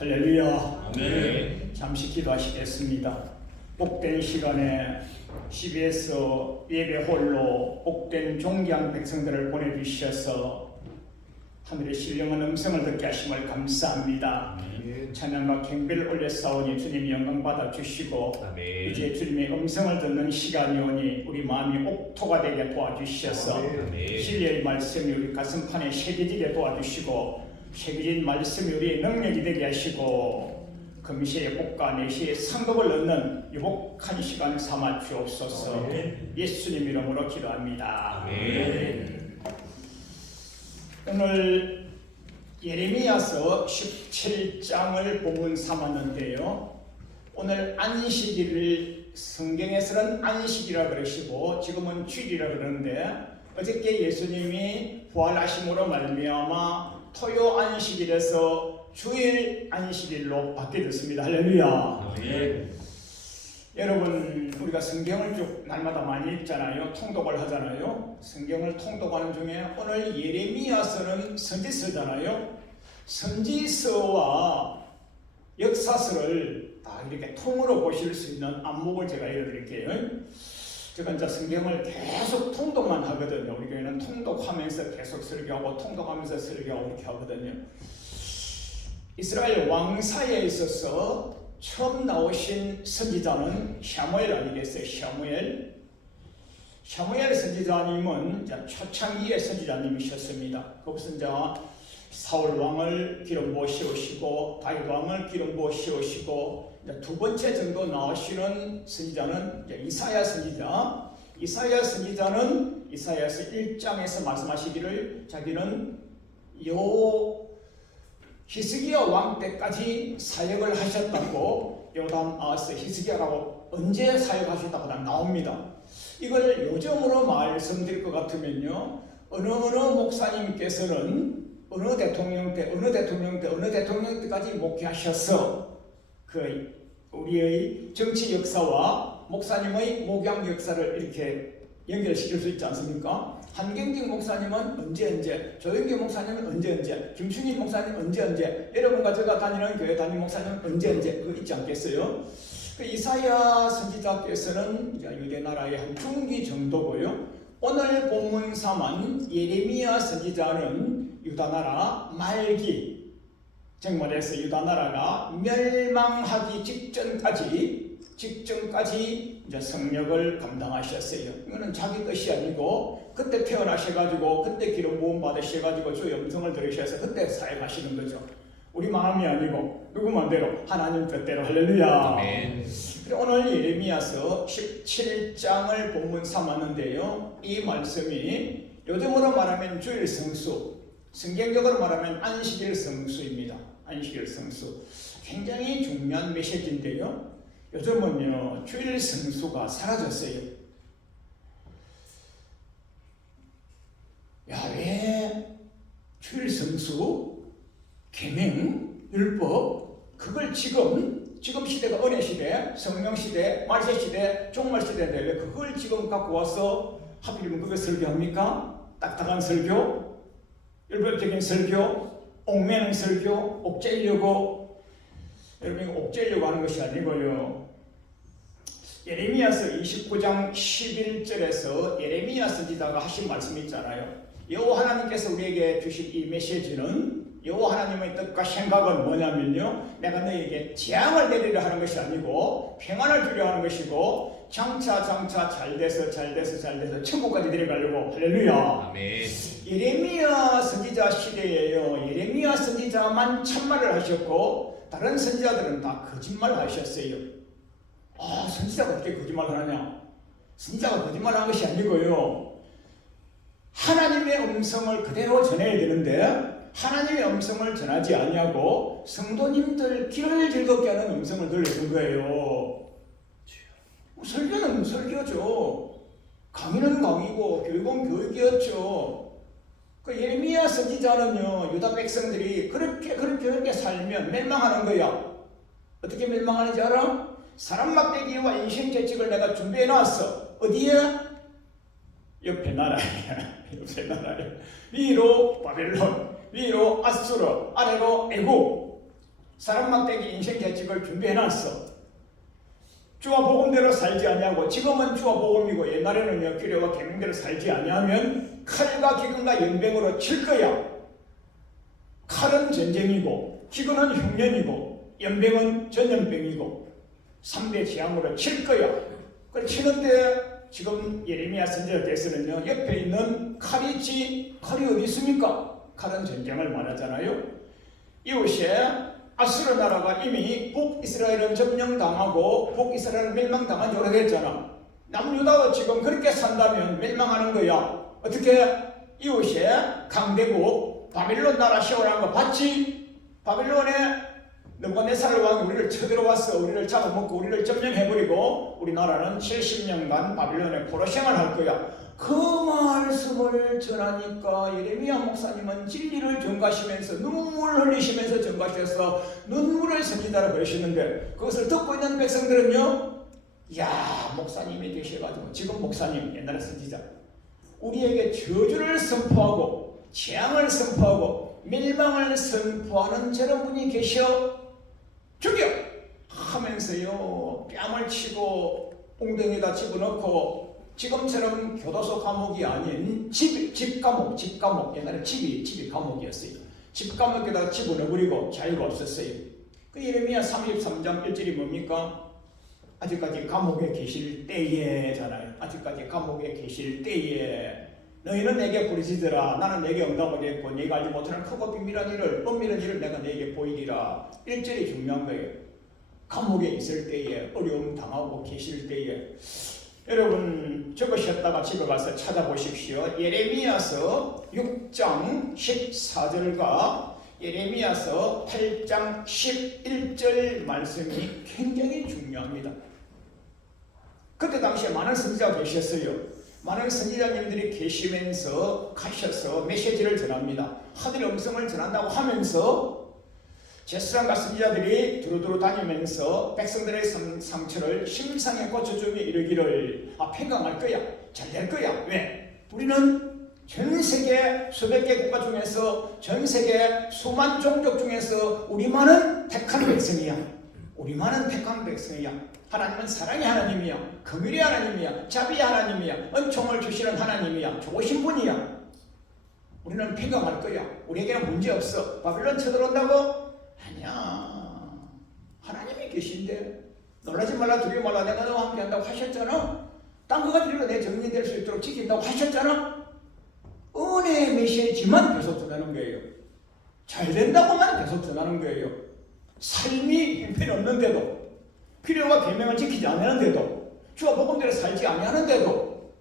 할렐루야. 아멘. 잠시 기도하시겠습니다. 복된 시간에 CBS 예배홀로 복된 존귀한 백성들을 보내주셔서 하늘의 신령한 음성을 듣게 하심을 감사합니다. 찬양과 경배를 올려싸우니 주님이 영광 받아주시고 아멘. 이제 주님의 음성을 듣는 시간이 오니 우리 마음이 옥토가 되게 도와주셔서 아멘. 진리의 말씀이 우리 가슴판에 새겨지게 도와주시고 새겨진 말씀이 우리의 능력이 되게 하시고 금시의 복과 내시의 상급을 얻는 유복한 시간 삼아 주옵소서. 아멘. 예수님 이름으로 기도합니다. 아멘. 오늘 예레미야서 17장을 본문 삼았는데요. 오늘 안식일을 성경에서는 안식이라 그러시고 지금은 주일이라 그러는데 어저께 예수님이 부활하심으로 말미암아 토요 안식일에서 주일 안식일로 바뀌었습니다. 할렐루야. 아멘. 여러분, 우리가 성경을 쭉 날마다 많이 읽잖아요. 통독을 하잖아요. 성경을 통독하는 중에 오늘 예레미야서는 선지서잖아요. 선지서와 역사서를 다 이렇게 통으로 보실 수 있는 안목을 제가 읽어드릴게요. 제가 이제 성경을 계속 통독만 하거든요. 우리 교회는 통독하면서 계속 설교하고 통독하면서 설교하고 이렇게 하거든요. 이스라엘 왕사에 있어서 처음 나오신 선지자는 샤무엘 아니겠어요? 샤무엘 선지자님은 초창기의 선지자님이셨습니다. 거기서 이제 사울 왕을 기름부어 씌우시고 다윗 왕을 기름부어 씌우시고 두 번째 정도 나오시는 선지자는 이사야 선지자. 이사야 선지자는 이사야서 1장에서 말씀하시기를 자기는 히스기야 왕 때까지 사역을 하셨다고 요담 아하스 히스기야라고 언제 사역하셨다고 나옵니다. 이걸 요즘으로 말씀드릴 것 같으면요, 어느 목사님께서는 어느 대통령 때까지 목회하셔서 그 우리의 정치 역사와 목사님의 목양 역사를 이렇게 연결시킬 수 있지 않습니까? 한경직 목사님은 언제, 조영기 목사님은 언제, 김춘희 목사님 언제, 여러분과 제가 다니는 교회 담임 목사님은 언제 그거 있지 않겠어요? 그 이사야 선지자께서는 유대 나라의 한 중기 정도고요. 오늘 본문 삼은 예레미야 선지자는 유다 나라 말기, 정말해서 유다 나라가 멸망하기 직전까지 이제 성역을 감당하셨어요. 이거는 자기 것이 아니고 그때 태어나셔가지고 그때 기름 부음 받으셔가지고 주의 음성을 들으셔서 그때 사역하시는 거죠. 우리 마음이 아니고 누구 마음대로 하나님 뜻대로. 할렐루야. 아멘. 오늘 예레미야서 17장을 본문 삼았는데요. 이 말씀이 요즘으로 말하면 주일 성수, 성경적으로 말하면 안식일 성수입니다. 안식일 성수. 굉장히 중요한 메시지인데요. 요즘은요, 주일 성수가 사라졌어요. 왜 주일 성수, 계명, 율법, 그걸 지금 시대가 은혜 시대, 성령 시대, 말세 시대, 종말 시대인데 왜 그걸 지금 갖고 와서 하필이면 그걸 설교합니까? 딱딱한 설교, 율법적인 설교, 옥매는 설교, 옥죄려고. 여러분, 옥죄려고 하는 것이 아니고요. 예레미야서 29장 11절에서 예레미야 선지자가 하신 말씀이 있잖아요. 여호와 하나님께서 우리에게 주신 이 메시지는, 여호와 하나님의 뜻과 생각은 뭐냐면요, 내가 너에게 재앙을 내리려 하는 것이 아니고 평안을 주려 하는 것이고 장차 잘돼서 천국까지 내려가려고. 할렐루야. 아멘. 예레미야 선지자 시대에요, 예레미야 선지자만 참말을 하셨고 다른 선지자들은 다 거짓말을 하셨어요. 선지자가 어떻게 거짓말을 하냐? 선지자가 거짓말을 한 것이 아니고요, 하나님의 음성을 그대로 전해야 되는데 하나님의 음성을 전하지 아니하고 성도님들 귀를 즐겁게 하는 음성을 들려준 거예요. 설교는 설교죠. 강의는 강의고 교육은 교육이었죠. 그 예레미야 선지자는요, 유다 백성들이 그렇게 살면 멸망하는 거야. 어떻게 멸망하는지 알아? 사람 막대기와 인생 재직을 내가 준비해 놨어. 어디에? 옆에 나라야. 위로 바벨론, 위로 아수르, 아래로 애굽. 사람 막대기 인생 계획을 준비해놨어. 주와 복음대로 살지 아니하고, 지금은 주와 복음이고 옛날에는요 규례와 계명대로 살지 아니하면 칼과 기근과 연병으로 칠 거야. 칼은 전쟁이고 기근은 흉년이고 연병은 전염병이고 3대 재앙으로 칠 거야. 그걸 치는데 지금 예레미야 선지자께서는요 옆에 있는 칼이 어디 있습니까? 칼은 전쟁을 말하잖아요. 이웃에 아수르 나라가 이미 북이스라엘은 점령당하고 북이스라엘 멸망당한 지 오래됐잖아. 남유다가 지금 그렇게 산다면 멸망하는 거야. 어떻게? 이웃에 강대국 바빌론 나라 시원한 거 봤지? 바빌론에 느부갓네살 왕이 우리를 쳐들어왔어. 우리를 잡아먹고 우리를 점령해버리고 우리나라는 70년간 바빌론의 포로 생활할 거야. 그 말씀을 전하니까 예레미야 목사님은 진리를 전가하시면서 눈물 흘리시면서 전가하셔서 눈물을 선지자라고 그러시는데, 그것을 듣고 있는 백성들은요, 야, 목사님이 되셔가지고 지금 목사님, 옛날에 선지자, 우리에게 저주를 선포하고 재앙을 선포하고 멸망을 선포하는 저런 분이 계셔, 죽여! 하면서요 뺨을 치고 웅덩이에다 집어넣고, 지금처럼 교도소 감옥이 아닌 집 감옥, 옛날에 집이 감옥이었어요. 집 감옥에다 집어넣어버리고 자유가 없었어요. 그 예레미야 33장 1절이 뭡니까? 아직까지 감옥에 계실 때에잖아요. 아직까지 감옥에 계실 때에 너희는 내게 부르짖으라. 나는 내게 응답하겠고 네가 알지 못하는 크고 비밀한 일을, 은밀한 일을 내가 네게 보이리라. 1절이 중요한 거예요. 감옥에 있을 때에, 어려움 당하고 계실 때에. 여러분 적으셨다가 집에 가서 찾아보십시오. 예레미야서 6장 14절과 예레미야서 8장 11절 말씀이 굉장히 중요합니다. 그때 당시에 많은 선지자가 계셨어요. 많은 선지자님들이 계시면서 가셔서 메시지를 전합니다. 하늘의 음성을 전한다고 하면서 제사장과 선지자들이 두루두루 다니면서 백성들의 상처를 심상에 고쳐주며 이르기를 평강할 거야, 잘 될 거야. 왜? 우리는 전 세계 수백 개 국가 중에서, 전 세계 수만 종족 중에서 우리만은 택한 백성이야. 우리만은 택한 백성이야. 하나님은 사랑의 하나님이야, 긍휼의 하나님이야, 자비의 하나님이야, 은총을 주시는 하나님이야, 좋으신 분이야. 우리는 평강할 거야. 우리에게는 문제 없어. 바빌론 쳐들어온다고? 아니야. 하나님이 계신데 놀라지 말라, 두려워 말라, 내가 너와 함께 한다고 하셨잖아. 땅과 같은 내 정리될 수 있도록 지킨다고 하셨잖아. 은혜의 메시지만 계속 전하는 거예요. 잘 된다고만 계속 전하는 거예요. 삶이 형편없는데도, 필요와 계명을 지키지 않는데도, 주와 복음대로 살지 아니하는데도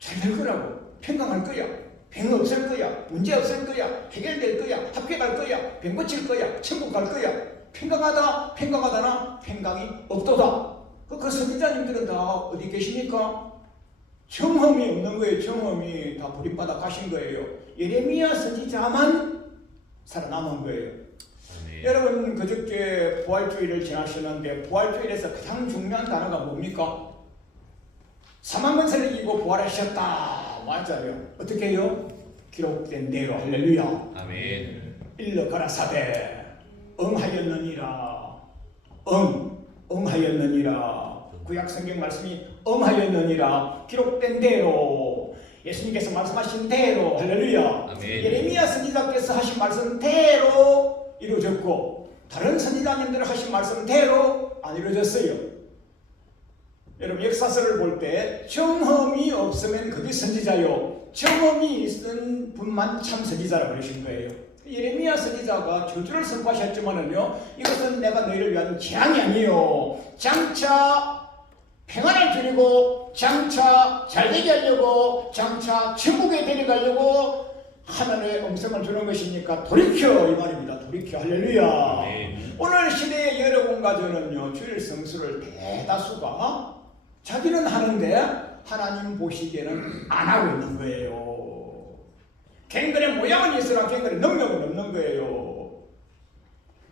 잘 될 거라고. 평강할 거야. 병 없을 거야. 문제 없을 거야. 해결될 거야. 합격할 거야. 병 고칠 거야. 천국 갈 거야. 평강하다나 평강이 없도다. 그 선지자님들은 다 어디 계십니까? 경험이 없는 거예요. 경험이 다 버림받아 가신 거예요. 예레미야 선지자만 살아남은 거예요. 네. 여러분 그저께 부활주일을 지나셨는데 부활주일에서 가장 중요한 단어가 뭡니까? 사망권세를 이기고 부활하셨다. 맞아요. 어떻게 해요? 기록된 대로. 할렐루야. 아멘. 일러 가라사대 응하였느니라. 응하였느니라. 구약 성경 말씀이 응하였느니라. 기록된 대로, 예수님께서 말씀하신 대로. 할렐루야. 아멘. 예레미야 선지자께서 하신 말씀대로 이루어졌고 다른 선지자님들 하신 말씀대로 안 이루어졌어요. 여러분 역사서를 볼 때 경험이 없으면 그게 선지자요, 경험이 있는 분만 참 선지자라고 그러신 거예요. 예레미야 선지자가 저주를 선포하셨지만은요, 이것은 내가 너희를 위한 재앙이 아니요, 장차 평안을 주려고, 장차 잘되게 하려고, 장차 천국에 데려가려고 하늘의 음성을 주는 것이니까 돌이켜, 이 말입니다. 돌이켜. 할렐루야. 네. 오늘 시대의 여러분과 저는요, 주일 성수를 대다수가 자기는 하는데 하나님 보시기에는 안 하고 있는 거예요. 갱근의 모양은 있으나 갱근의 능력은 없는 거예요.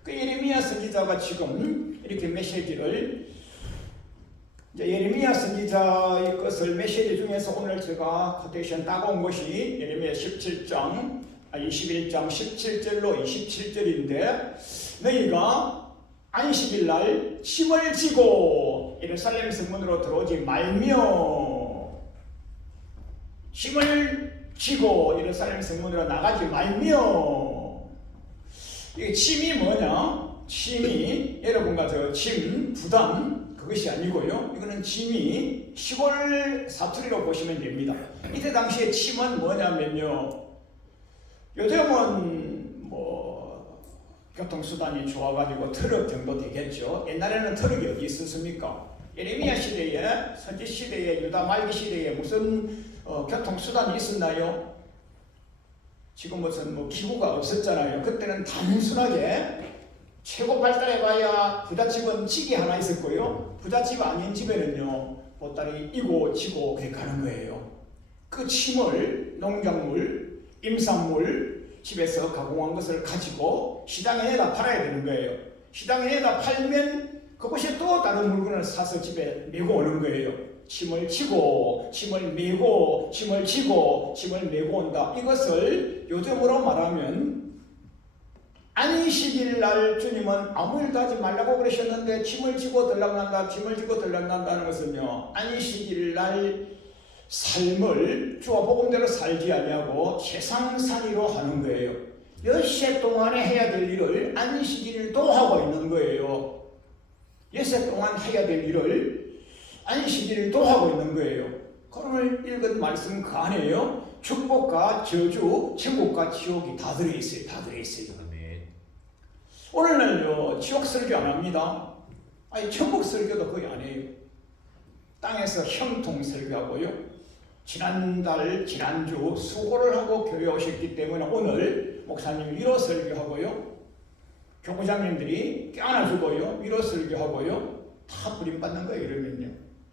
그 예레미야 선지자가 지금 이렇게 메시지를, 예레미야 선지자의 것을 메시지 중에서 오늘 제가 코테이션 따온 것이 예레미야 17장 21장 17절로 27절인데, 너희가 안식일 날 짐을 지고 예루살렘 성문으로 들어오지 말며 짐을 지고 예루살렘 성문으로 나가지 말며. 이게 짐이 뭐냐? 짐이 여러분과 저 짐 부담 그것이 아니고요. 이거는 짐이 시골 사투리로 보시면 됩니다. 이때 당시에 짐은 뭐냐면요. 요즘은 뭐 교통수단이 좋아가지고 트럭 정도 되겠죠. 옛날에는 트럭이 어디 있었습니까? 예레미야 시대에, 선지 시대에, 유다 말기 시대에 무슨 교통수단이 있었나요? 지금 무슨 뭐 기구가 없었잖아요. 그때는 단순하게 최고 발달해봐야 부잣집은 집이 하나 있었고요. 부잣집 아닌 집에는요 보따리 이고 지고 그렇게 가는 거예요. 그 침을 농작물, 임산물 집에서 가공한 것을 가지고 시장에 내다 팔아야 되는 거예요. 시장에 내다 팔면 그것이 또 다른 물건을 사서 집에 메고 오는 거예요. 짐을 지고 짐을 메고 짐을 지고 짐을 메고 온다. 이것을 요즘으로 말하면 안식일 날 주님은 아무 일도 하지 말라고 그러셨는데 짐을 지고 들락난다, 짐을 지고 들락난다는 것은요, 안식일 날 삶을 주와 복음대로 살지 아니하고 세상살이로 하는 거예요. 엿새 동안에 해야 될 일을 안식일도 하고 있는 거예요. 엿새 동안 해야 될 일을 안식일도 하고 있는 거예요. 오늘 읽은 말씀 그 안에요, 축복과 저주, 천국과 지옥이 다 들어있어요. 다 들어있어요. 오늘은요 지옥 설교 안 합니다. 아니 천국 설교도 거의 안 해요. 땅에서 형통 설교하고요. 지난주 수고를 하고 교회 오셨기 때문에 오늘 목사님 위로 설교하고요. 교구장님들이 껴안아주고요. 위로 설교하고요. 다 부림받는 거예요. 이러면요.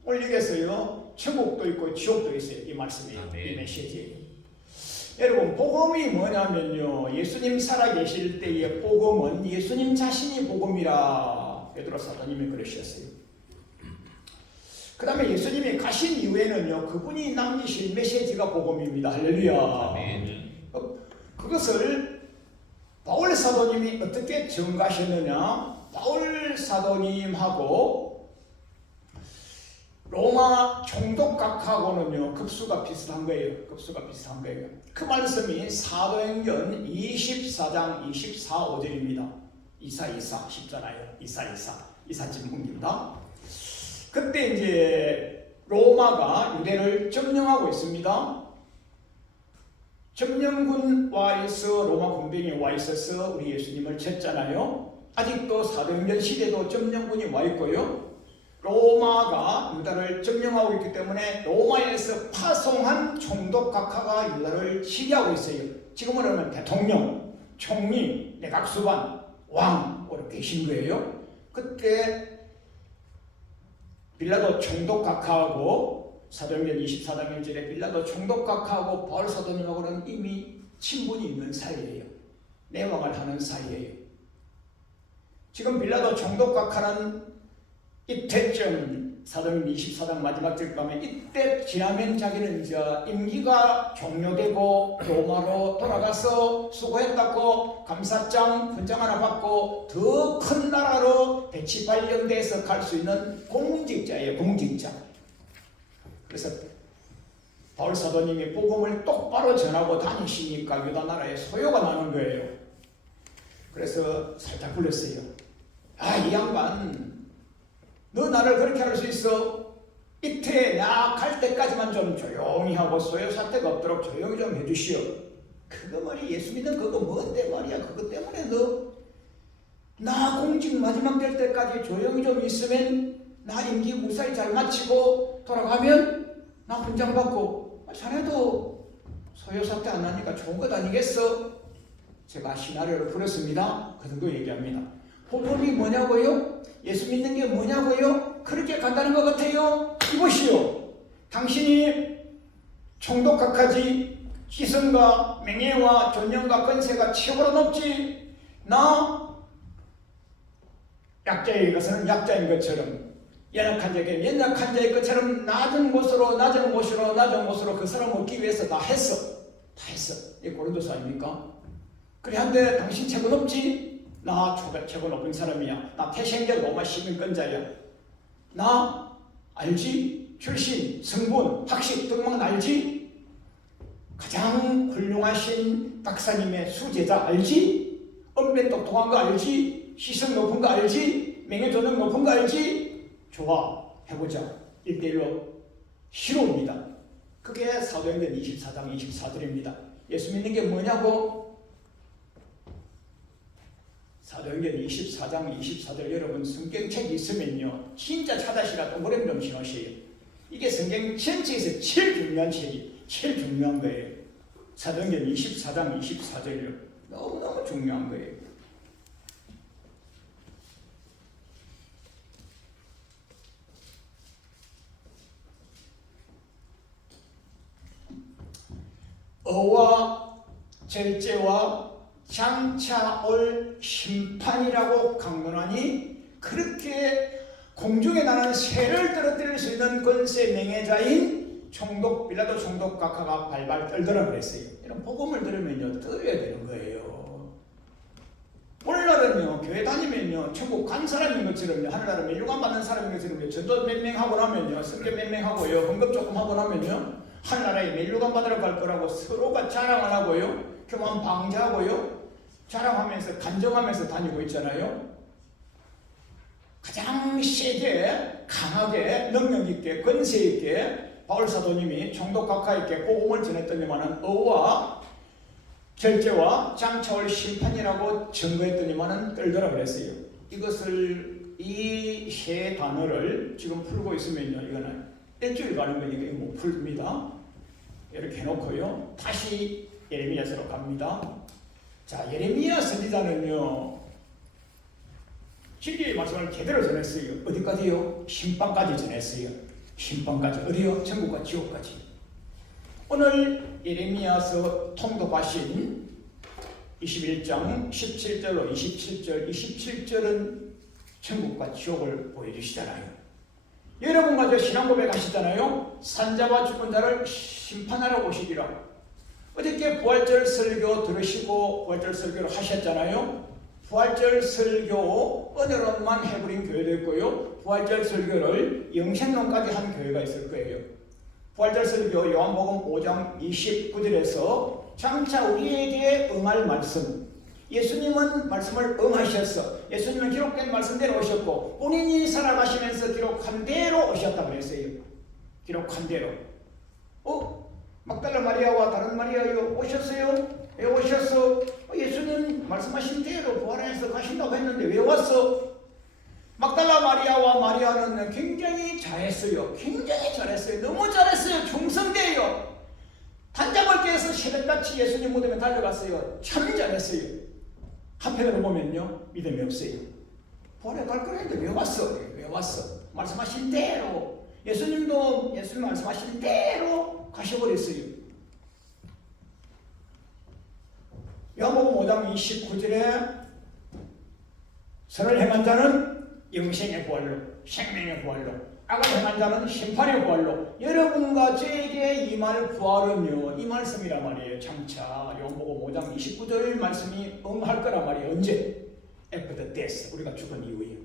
오늘 여기서요 천국도 있고 지옥도 있어요. 이 말씀이, 이 메시지. 여러분 복음이 뭐냐면요, 예수님 살아계실 때의 복음은 예수님 자신이 복음이라 베드로 사도님이 그러셨어요. 그 다음에 예수님이 가신 이후에는요 그분이 남기신 메시지가 복음입니다. 할렐루야. 아멘. 그것을 바울 사도님이 어떻게 정가셨느냐, 바울 사도님하고 로마 총독각하고는요 급수가 비슷한 거예요. 급수가 비슷한 거예요. 그 말씀이 사도행전 24장 24, 5절입니다. 이사 쉽잖아요. 이사집 뭉깁니다. 그때 이제 로마가 유대를 점령하고 있습니다. 점령군 와 있어, 로마 군병이 와 있어서 우리 예수님을 쳤잖아요. 아직도 사도행전 시대도 점령군이 와 있고요. 로마가 유다를 점령하고 있기 때문에 로마에서 파송한 총독각하가 유다를 지휘하고 있어요. 지금은 하면 대통령, 총리, 내각수반, 왕으로 계신 거예요. 그때 빌라도 총독각하고 사도행전 24장 1절에 빌라도 총독각하고 바울 사도님하고는 이미 친분이 있는 사이예요. 내왕을 하는 사이예요. 지금 빌라도 총독각하는 이때쯤 사도행전 24장 마지막 절 가면 이때 지나면 자기는 이제 임기가 종료되고 로마로 돌아가서 수고했다고 감사장 훈장 하나 받고 더 큰 나라로 배치 발령돼서 갈 수 있는 공직자예요. 공직자. 그래서 바울 사도님이 복음을 똑바로 전하고 다니시니까 유다 나라에 소요가 나는 거예요. 그래서 살짝 불렀어요. 아, 이 양반 너 나를 그렇게 할 수 있어? 이태 나 갈 때까지만 좀 조용히 하고 소요 사태가 없도록 조용히 좀 해주시오. 그거 말이 예수 믿는 그거 뭔데 말이야. 그것 때문에 너 나 공직 마지막 될 때까지 조용히 좀 있으면 나 임기 무사히 잘 마치고 돌아가면 나 훈장 받고 자네도 소요 사태 안 나니까 좋은 것 아니겠어? 제가 시나리오를 풀었습니다. 그 정도 얘기합니다. 복음이 뭐냐고요? 예수 믿는 게 뭐냐고요? 그렇게 간다는 것 같아요. 이보시오. 당신이 총독각하지 지성과 명예와 존영과 권세가 최고로 높지. 나 약자에게 가서는 약자인 것처럼, 연약한 자에게 연약한 자의 것처럼 낮은 곳으로 그 사람 얻기 위해서 다 했어. 이게 고린도서 아닙니까? 그래 한데 당신 최고 높지? 나 최고 높은 사람이야. 나 태생적 로마 시민권자야. 나 알지? 출신, 성분, 학식 등만 알지? 가장 훌륭하신 박사님의 수제자 알지? 언변 똑똑한 거 알지? 시성 높은 거 알지? 명예조능 높은 거 알지? 좋아, 해보자. 1대1로 실호입니다. 그게 사도행전 24장 24절입니다. 예수 믿는 게 뭐냐고? 사도행전 24장 24절 여러분 성경책 있으면요 진짜 찾아시라 동그라미 좀 신으세요. 이게 성경 전체에서 제일 중요한 책이 제일 중요한 거예요. 사도행전 24장 24절이요 너무너무 중요한 거예요. 어와 절제와 장차 올 심판이라고 강론하니 그렇게 공중에 나는 새를 떨어뜨릴 수 있는 권세 명예자인 총독 빌라도 총독 각하가 발발 떨더라 그랬어요. 이런 복음을 들으면요 떨어야 되는 거예요. 오늘날은요 교회 다니면요 천국 간 사람인 것처럼요 하늘나라 면류관 받는 사람인 것처럼요 전도 몇 명 하고 나면요 성경 몇 명 하고요 헌금 조금 하고 나면요 하늘나라에 면류관 받으러 갈 거라고 서로가 자랑을 하고요 교만 방지하고요 자랑하면서 간정하면서 다니고 있잖아요. 가장 세게 강하게 능력있게 권세있게 바울사도님이 총독 각하에게 복음을 전했더니만은 어와 결제와 장차올 심판이라고 증거했더니만은 떨더라 그랬어요. 이것을 이 세 단어를 지금 풀고 있으면요 이거는 일주일 가는 거니까 이거 못 풉니다. 이렇게 해놓고요 다시 예레미야서로 갑니다. 자, 예레미야 선지자는요 진리의 말씀을 제대로 전했어요. 어디까지요? 심판까지 전했어요. 심판까지. 어디요? 천국과 지옥까지. 오늘 예레미야서 통독하신 21장 17절로 27절 27절은 천국과 지옥을 보여주시잖아요. 여러분과 저 신앙 고백하시잖아요. 산자와 죽은 자를 심판하러 오시리라. 어저께 부활절 설교 들으시고 부활절 설교를 하셨잖아요. 부활절 설교 은혜론만 해버린 교회도 있고요. 부활절 설교를 영생론까지 한 교회가 있을 거예요. 부활절 설교 요한복음 5장 29절에서 장차 우리에게 응할 말씀 예수님은 말씀을 응하셨어. 예수님은 기록된 말씀대로 오셨고 본인이 살아가시면서 기록한 대로 오셨다고 했어요. 기록한 대로. 막달라 마리아와 다른 마리아요 오셨어요? 왜 오셨어? 예수님 말씀하신 대로 부활해서 가신다고 했는데 왜 왔어? 막달라 마리아와 마리아는 굉장히 잘했어요. 굉장히 잘했어요. 너무 잘했어요. 충성돼요. 단잠을 깨서 새벽같이 예수님 무덤에 달려갔어요. 참 잘했어요. 한편으로 보면요 믿음이 없어요. 부활해 갈 거랬는데 왜 왔어? 왜 왔어? 말씀하신 대로 예수님도 예수님 말씀하신 대로 가셔버렸어요. 요한복음 5장 29절에 선을 행한 자는 영생의 부활로 생명의 부활로 악을 행한 자는 심판의 부활로 여러분과 저에게 임할 부활은요 이 말씀이란 말이에요. 장차 요한복음 5장 29절 말씀이 응할 거란 말이에요. 언제? After the death 우리가 죽은 이후에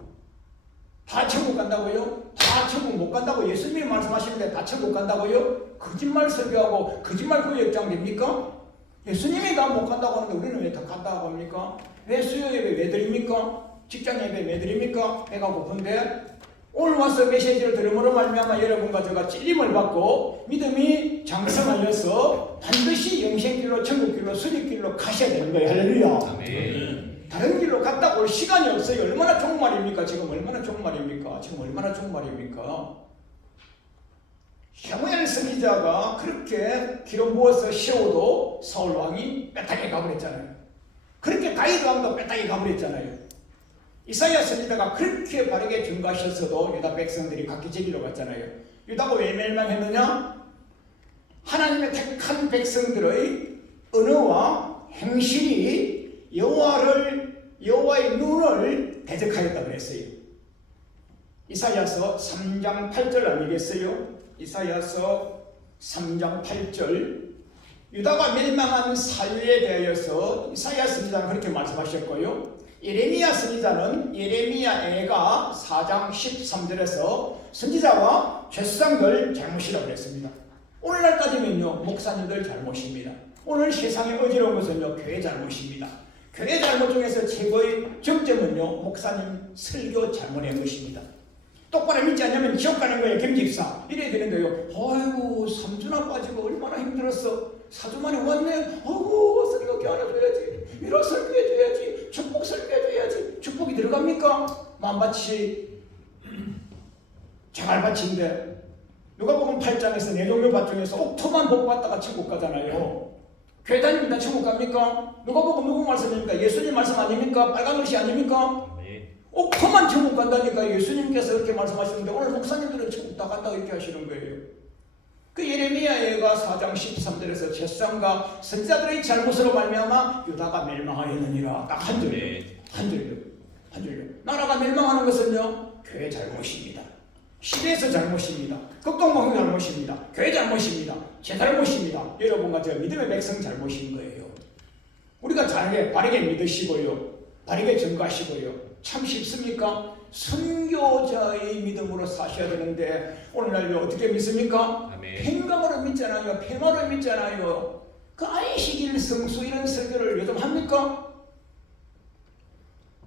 다 천국 간다고요? 다 천국 못 간다고 예수님이 말씀하시는데 다 천국 간다고요? 거짓말 설교하고 거짓말 구역장 됩니까? 예수님이 다 못 간다고 하는데 우리는 왜 다 간다고 합니까? 왜 수요 예배 왜 드립니까? 직장 예배 왜 드립니까? 배가 고픈데 오늘 와서 메시지를 들음으로 말미암아 여러분과 제가 찔림을 받고 믿음이 장성하여서 반드시 영생길로 천국길로 수리길로 가셔야 되는 거예요. 할렐루야. 아멘. 다른 길로 갔다 올 시간이 없어요. 얼마나 좋은 말입니까? 지금 얼마나 좋은 말입니까? 지금 얼마나 좋은 말입니까? 사무엘 선지자가 그렇게 기름 부어서 세워도 사울 왕이 빼딱에 가버렸잖아요. 그렇게 다윗 왕도 빼딱에 가버렸잖아요. 이사야 선지자가 그렇게 바르게 증거하셨어도 유다 백성들이 각기 제기로 갔잖아요. 유다가 왜 멸망했느냐? 하나님의 택한 백성들의 언어와 행실이 여호와의 눈을 대적하였다고 그랬어요. 이사야서 3장 8절 아니겠어요? 이사야서 3장 8절 유다가 멸망한 사유에 대하여서 이사야 선지자는 그렇게 말씀하셨고요. 예레미야 선지자는 예레미야 애가 4장 13절에서 선지자와 죄수장들 잘못이라고 했습니다. 오늘날까지면요 목사님들 잘못입니다. 오늘 세상에 어지러운 것은요 교회 잘못입니다. 교회 잘못 중에서 최고의 정점은요 목사님 설교 잘못한 것입니다. 똑바로 믿지 않으면 지옥 가는 거예요. 김집사 이래야 되는데요. 아이고 3주나 빠지고 얼마나 힘들었어. 4주 만에 왔네. 아이고 설교 교환해줘야지. 위로 설교해줘야지. 축복 설교해줘야지. 축복이 들어갑니까? 만밭이 자갈밭인데 누가 보면 8장에서 내종교밭 중에서 옥토만 복 받다가 천국 가잖아요. 교회 다닙니다. 천국 갑니까? 누가 보면 누구 말씀입니까? 예수님 말씀 아닙니까? 빨간 글씨 아닙니까? 옥토만 천국 간다니까 예수님께서 그렇게 말씀하시는데 오늘 목사님들은 천국 다 간다고 이렇게 하시는 거예요. 그 예레미야가 4장 13절에서 죄수장과 선지자들의 잘못으로 말미암아 유다가 멸망하였느니라. 딱 한 줄이에요. 한 줄이요. 나라가 멸망하는 것은요 교회 잘못입니다. 시대에서 잘못입니다. 극동방송 잘못입니다. 교회 잘못입니다. 제 잘못입니다. 여러분과 저 믿음의 백성 잘못인 거예요. 우리가 바르게 믿으시고요. 바르게 전가하시고요. 참 쉽습니까? 선교자의 믿음으로 사셔야 되는데 오늘날 어떻게 믿습니까? 팽강으로 믿잖아요. 팽화로 믿잖아요. 그 안식일 성수 이런 설교를 요즘 합니까?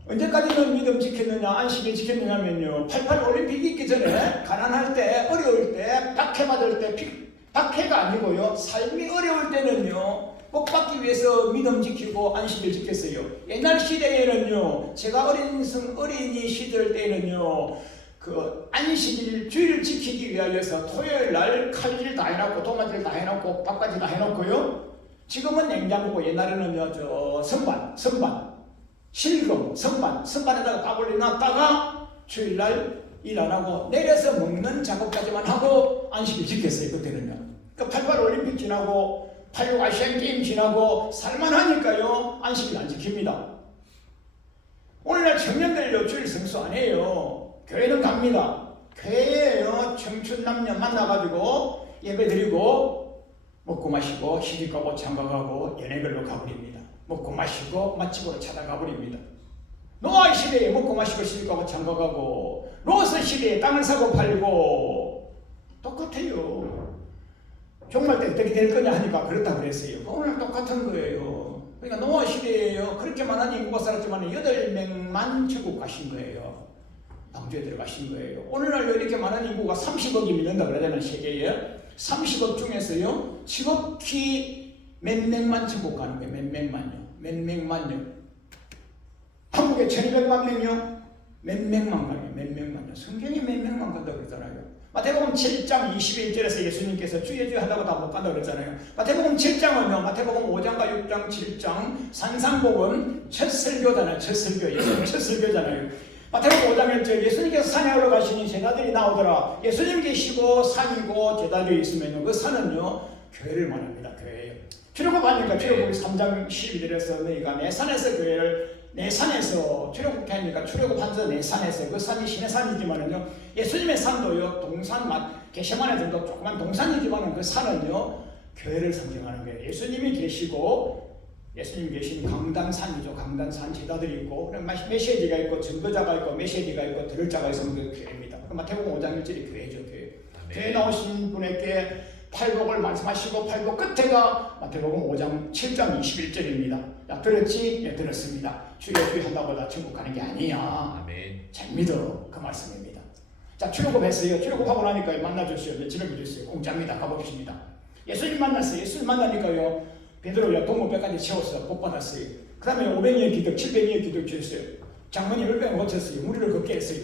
언제까지는 믿음 지켰느냐 안식일 지켰느냐면요 88 올림픽 있기 전에 가난할 때 어려울 때 박해받을 때 박해가 아니고요 삶이 어려울 때는요 복 받기 위해서 믿음 지키고 안식일 지켰어요. 옛날 시대에는요 제가 어린이 시절 때는요 그 안식일 주일 지키기 위하여서 토요일 날 칼질 다 해놓고 도마질 다 해놓고 밥까지 다 해놓고요 지금은 냉장고고 옛날에는요 저 선반 실금 선반에다가 밥 올려놨다가 주일날 일 안 하고 내려서 먹는 작업까지만 하고 안식일 지켰어요. 그때는요. 그 88 올림픽 지나고 86 아시안 게임 지나고 살만하니까요 안식일 안 지킵니다. 오늘날 청년들요 주일 성수 안 해요. 교회는 갑니다. 교회에요 청춘 남녀 만나가지고 예배 드리고 먹고 마시고 시집가고 장가가고 연예별로 가버립니다. 먹고 마시고 맛집으로 찾아가 버립니다. 노아 시대에 먹고 마시고 시집가고 장가가고 로스 시대에 땅을 사고 팔고 똑같아요. 종말 때 어떻게 될 거냐 하니까 그렇다 그랬어요. 오늘 똑같은 거예요. 그러니까 노아 시대에요 그렇게 많은 인구가 살았지만 8명만 천국 가신 거예요. 방주에 들어가신 거예요. 오늘날 이렇게 많은 인구가 30억이 밀린다 그러잖아요. 세계에 30억 중에서요 지극히 몇 명만 천국 가는 거예요. 몇 명만요. 한국에 1200만 명요. 몇 명만 가요. 몇 명만요. 성경에 몇 명만 간다고 그러잖아요. 마태복음 7장 21절에서 예수님께서 주여 하다고 다 못 간다고 그랬잖아요. 마태복음 7장은요. 마태복음 5장과 6장 7장 산상복음 첫 설교잖아요. 첫 설교. 예수님 첫 설교잖아요. 마태복음 5장에 예수님께서 산에 올라가시니 제자들이 나오더라. 예수님 계시고 산이고 제자들이 있으면 그 산은요. 교회를 말합니다. 교회예요. 출애굽하니까 출애굽 3장 12절에서 너희가 내 산에서 교회를 내 산에서 출애굽하니까 출애굽한서 내 산에서 그 산이 신의 산이지만은요 예수님의 산도요 동산 게세마네 정도 조그만 동산이지만은 그 산은요 교회를 상징하는 거예요. 예수님이 계시고 예수님이 계신 강단산이죠. 강단산 제자들이 있고 메시지가 있고 증거자가 있고 메시지가 있고 들을 자가 있으면 그 교회입니다. 마태복음 5장 1절이 교회죠. 교회 나오신 분에게 팔복을 말씀하시고 팔복 끝에가 마태복음 5장 7장 21절입니다. 야 들었지? 예 들었습니다. 주여 한다고 다 천국 가는 게 아니야. 아멘. 잘 믿어. 그 말씀입니다. 자 출애굽했어요. 출애굽하고 나니까 만나줬어요. 며칠을 믿었어요. 공짜입니다. 가봅시다. 예수님 만났어요. 예수님 만나니까요. 베드로야 동물배까지 채웠어. 복 받았어요. 그 다음에 500년 기득 700년 기득 주셨어요. 장모님 혈병 고쳤어요. 무리를 걷게 했어요.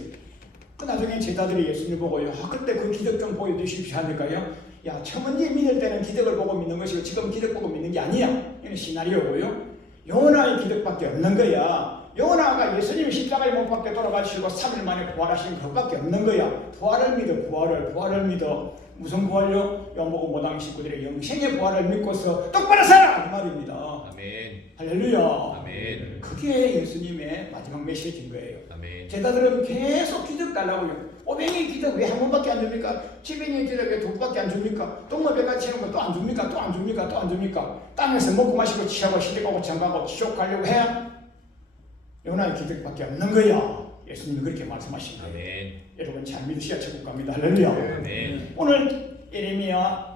그 나중에 제자들이 예수님 보고요. 그때 그 기득 좀 보여주십시오 하니까요. 야 처음에 믿을 때는 기득을 보고 믿는 것이고 지금 기득 보고 믿는 게 아니야. 이건 시나리오고요. 요나의 기득밖에 없는 거야. 요나가 예수님 십자가에 못 박혀 돌아가시고 3일 만에 부활하신 그것밖에 없는 거야. 부활을 믿어. 부활을 믿어. 무슨 부활요? 요한복음 5장 19절에 영생의 부활을 믿고서 똑바로 살아! 이 말입니다. 아멘. 할렐루야. 아멘. 그게 예수님의 마지막 메시지인 거예요. 아멘. 제자들은 계속 기득 달라고요. 500의 기득 왜 한 번밖에 안 줍니까? 700의 기득 왜 두 번밖에 안 줍니까? 동물배가 치는 거 또 안 줍니까? 또 안 줍니까? 또 안 줍니까? 땅에서 먹고 마시고 취하고 시집가고 장가고 지옥 가려고 해야 요나의 기적밖에 없는 거야. 예수님이 그렇게 말씀하신 거예요. 아멘. 여러분 잘 믿으셔야 천국 갑니다. 할렐루야. 아멘. 오늘 예레미야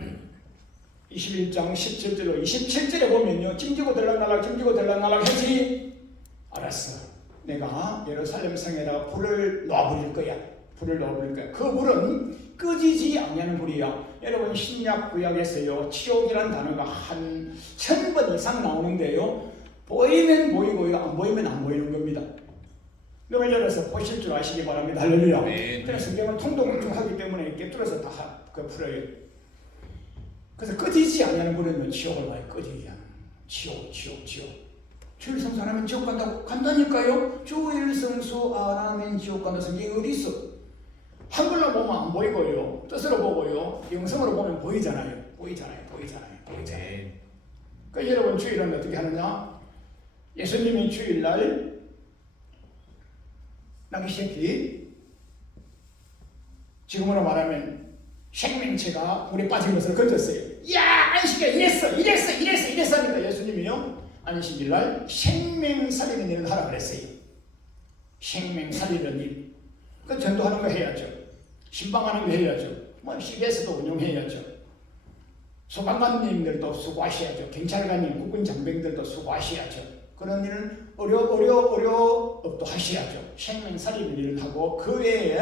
21장 17절로 27절에 보면요, 찜지고 들락날락 찜지고 들락날락 했지. 알았어, 내가 예루살렘 성에다가 불을 놔버릴 거야. 불을 놔버릴 거야. 그 불은 꺼지지 않냐는 불이야. 여러분 신약 구약에서요, 치욕이라는 단어가 한 1000번 이상 나오는데요, 보이면 보이고요, 안 보이면 안 보이는 겁니다. 눈을 열어서 보실 줄 아시기 바랍니다. 할렐루야. 그래서 성경을 통독하기 때문에 깨뚫어서 다 풀어요. 그래서 꺼지지 않냐는 불은 지옥을 봐요. 꺼지지 않아. 지옥. 주일 성수 안 하면 지옥 간다고? 간다니까요. 주일 성수 안 하면 지옥 간다. 성경이 어디 있어? 한글로 보면 안 보이고요, 뜻으로 보고요, 영성으로 보면 보이잖아요. 그러니까 여러분 주일은 어떻게 하느냐? 예수님이 주일날 나귀새끼, 지금으로 말하면 생명체가 물에 빠진 것을 건졌어요. 야, 안식에 이랬어 하니까 예수님이요, 안식일날 생명 살리는 일을 하라 그랬어요. 생명 살리는 일. 그 전도하는 거 해야죠. 신방하는 거 해야죠. 뭐 CBS도 운영해야죠. 소방관님들도 수고하셔야죠. 경찰관님, 국군 장병들도 수고하셔야죠. 그런 일은 어려업도 하셔야죠. 생명 살리는 일을 하고, 그 외에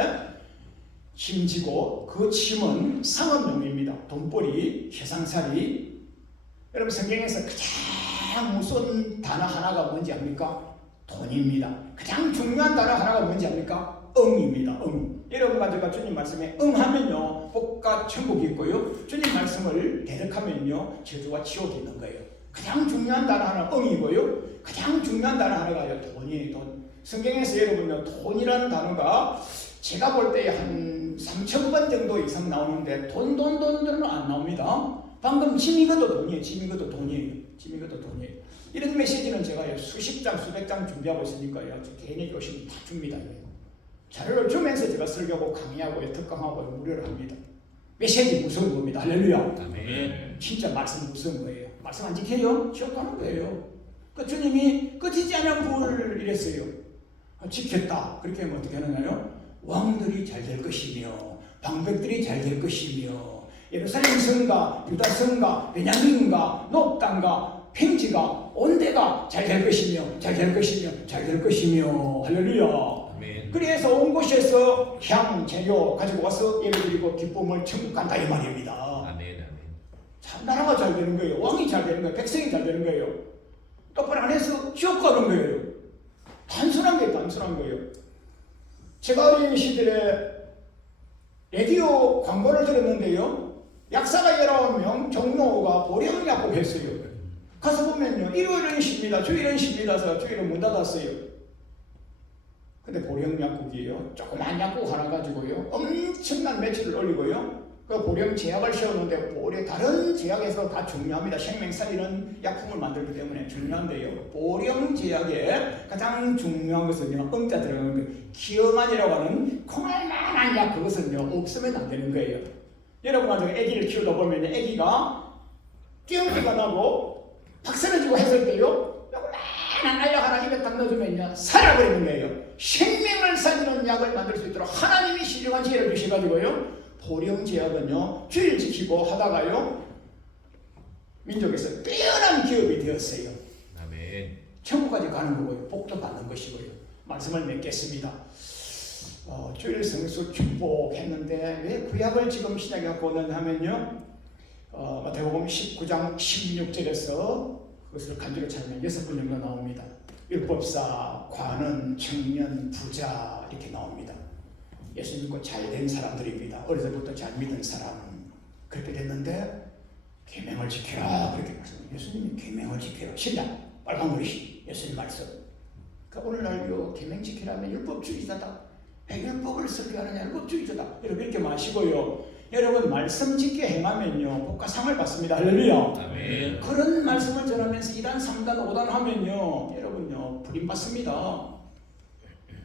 짐지고, 그 짐은 상업용입니다. 돈벌이, 세상살이. 여러분 성경에서 가장 무서운 단어 하나가 뭔지 압니까? 돈입니다. 가장 중요한 단어 하나가 뭔지 압니까? 응입니다. 응. 여러분과 제가 주님 말씀에 응하면요, 복과 천국이 있고요, 주님 말씀을 대적하면요, 저주와 지옥이 있는 거예요. 가장 중요한 단어 하나 응이고요, 가장 중요한 단어 하나가 돈이에요. 돈. 성경에서 여러분요, 돈이라는 단어가 제가 볼 때 한 3000번 정도 이상 나오는데 돈은 안 나옵니다. 방금 짐이것도 돈이에요. 이런 메시지는 제가 수십 장, 수백 장 준비하고 있으니까요, 개인에게 오시면 다 줍니다. 자료를 주면서 제가 설교하고 강의하고 특강하고 무료를 합니다. 메시지 무서운 겁니다. 할렐루야. 아멘. 진짜 말씀 무서운 거예요. 말씀 안 지켜요? 지옥 가는 거예요. 그 주님이 꺼지지 않은 불 이랬어요. 지켰다. 그렇게 하면 어떻게 하느냐요? 왕들이 잘 될 것이며, 방백들이 잘 될 것이며, 예루살렘 성과, 유다 성과, 베냐민과, 녹단과, 팽지가, 온데가 잘 될 것이며, 할렐루야. 그래서 온 곳에서 향, 재료 가지고 와서 예배드리고 기쁨을 천국 간다 이 말입니다. 아멘. 참 나라가 잘 되는 거예요. 왕이 잘 되는 거예요. 백성이 잘 되는 거예요. 똑바로 안 해서 지옥 가는 거예요. 단순한 거예요. 제가 어린 시절에 라디오 광고를 들었는데요, 약사가 19명, 종로가 보령약국 했어요. 가서 보면요, 일요일은 쉽니다, 주일은 쉽니다 해서 주일은 문 닫았어요. 근데 보령약국이에요. 조그만 약국 하나 가지고요, 엄청난 매출을 올리고요, 그 보령 제약을 세웠는데, 다른 제약에서 다 중요합니다. 생명 살리는 약품을 만들기 때문에 중요한데요, 보령 제약의 가장 중요한 것은요, 응자 들어가는 그 기어만이라고 하는 콩알만한 약, 그것은요 없으면 안 되는 거예요. 여러분 가지고 아기를 키우다 보면 아기가 뛰어놀기가 나고 박살내지고 했을 때요, 요만한 알약 하나 입에 딱 넣어주면요 살아버리는 거예요. 생명을 살리는 약을 만들 수 있도록 하나님이 신령한 지혜를 주셔가지고요, 보령제약은요 주일 지키고 하다가요 민족에서 뛰어난 기업이 되었어요. 아멘. 천국까지 가는 거고요, 복도 받는 것이고요. 말씀을 맺겠습니다. 주일 성수 축복했는데 왜 구약을 지금 신약에 갖고 오는 하면요, 마태복음 19장 16절에서 그것을 간주로 찾으면 6번 정도 나옵니다. 율법사, 관원, 청년, 부자 이렇게 나옵니다. 예수 믿고 잘된 사람들입니다. 어려서부터 잘 믿은 사람. 그렇게 됐는데 계명을 지켜라 그렇게 말씀해요. 예수님이 계명을 지켜라. 신약 빨간 글씨 예수님 말씀. 그러니까 오늘날 계명 지키라면 율법주의자다. 율법을 설교하느냐 율법주의자다. 여러분 이렇게 마시고요, 여러분 말씀 지켜 행하면요 복과 상을 받습니다. 할렐루야. 아멘. 그런 말씀을 전하면서 2단, 3단, 5단 하면요 여러분요 불임받습니다.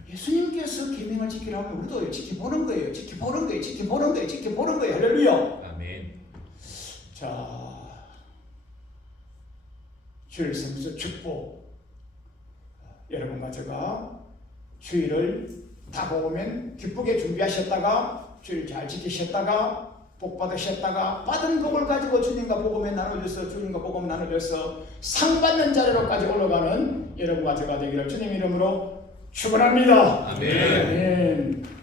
예수님께서 계명을 지키라 하면 우리도 지켜보는 거예요. 할렐루야. 아멘. 자, 주일 성수 축복 여러분과 제가 주일을 다가오면 기쁘게 준비하셨다가 주일 잘 지키셨다가 복 받으셨다가 받은 복을 가지고 주님과 복음에 나눠줘서 주님과 복음 나눠줘서 상 받는 자리로까지 올라가는 여러분과 제가 되기를 주님 이름으로 축원합니다. 아멘. 아멘.